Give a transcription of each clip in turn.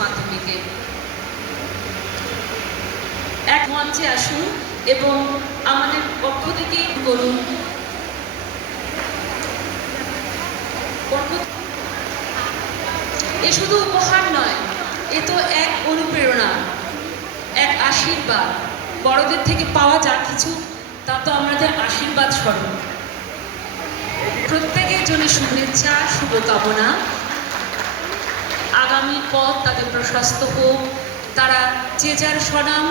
মাধ্যমিকে এক মঞ্চে আসুন এবং আমাদের পক্ষ থেকে করুন। এ শুধু উপহার নয়, এ তো এক অনুপ্রেরণা, এক আশীর্বাদ। বড়দের থেকে পাওয়া যা কিছু তা তো আমাদের আশীর্বাদ স্বরূপ। প্রত্যেকের জন্য শুভেচ্ছা, শুভকামনা। আগামী পথ তাদের প্রশস্ত হোক, তারা যে যার স্বনাম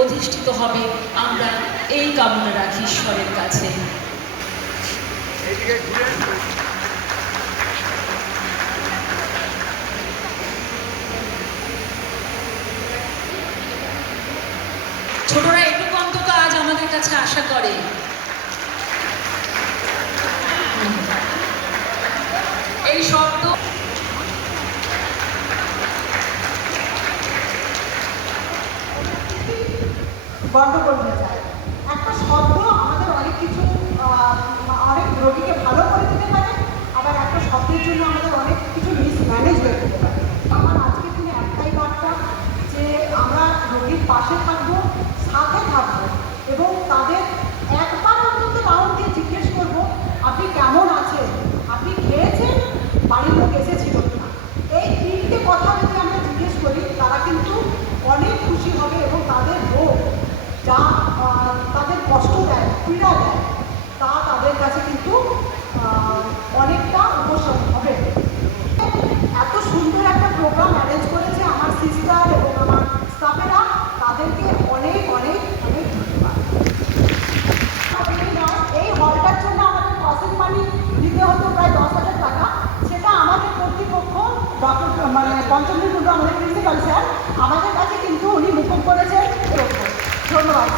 অধিষ্ঠিত হবে, আমরা এই কামনা রাখি ঈশ্বরের কাছে। ছোটরা এটুকু অন্তত আজ আমাদের কাছে আশা করে। এই শব্দ বন্ধ করতে চায়। একটা শব্দ আমাদের অনেক কিছু, অনেক রোগীকে ভালো করে দিতে পারে, আবার একটা শব্দের জন্য আমাদের অনেক কিছু মিসম্যানেজ হয়ে যেতে পারে। আমার আজকে দিনে একটাই বার্তা যে আমরা রোগীর পাশে থাকবো, সাথে থাকবো এবং তাদের একবার অন্তত রাউন্ড দিয়ে জিজ্ঞেস করবো আপনি কেমন আছেন, আপনি খেয়েছেন, বাড়ির লোক এসেছিল কিনা। এই তিনটে কথা যদি আমরা জিজ্ঞেস করি তারা কিন্তু অনেক খুশি হবে এবং তাদের রোগ যা তাদের কষ্ট দেয়, পীড়া দেয়, তা তাদের কাছে কিন্তু অনেকটা উপশম হবে। এত সুন্দর একটা প্রোগ্রাম অ্যারেঞ্জ করেছে আমার সিস্টার এবং আমার স্টাফেরা, তাদেরকে অনেক অনেক অনেক ধন্যবাদ। এই হলটার জন্য আমাদের প্রসেস মানি দিতে হতো প্রায় 10,000 টাকা। সেটা আমাদের কর্তৃপক্ষ পঞ্চমী টুডু আমাদের প্রিন্সিপাল স্যার আমাদের কাছে কিন্তু উনি মুকুব করেছেন। ধন্যবাদ।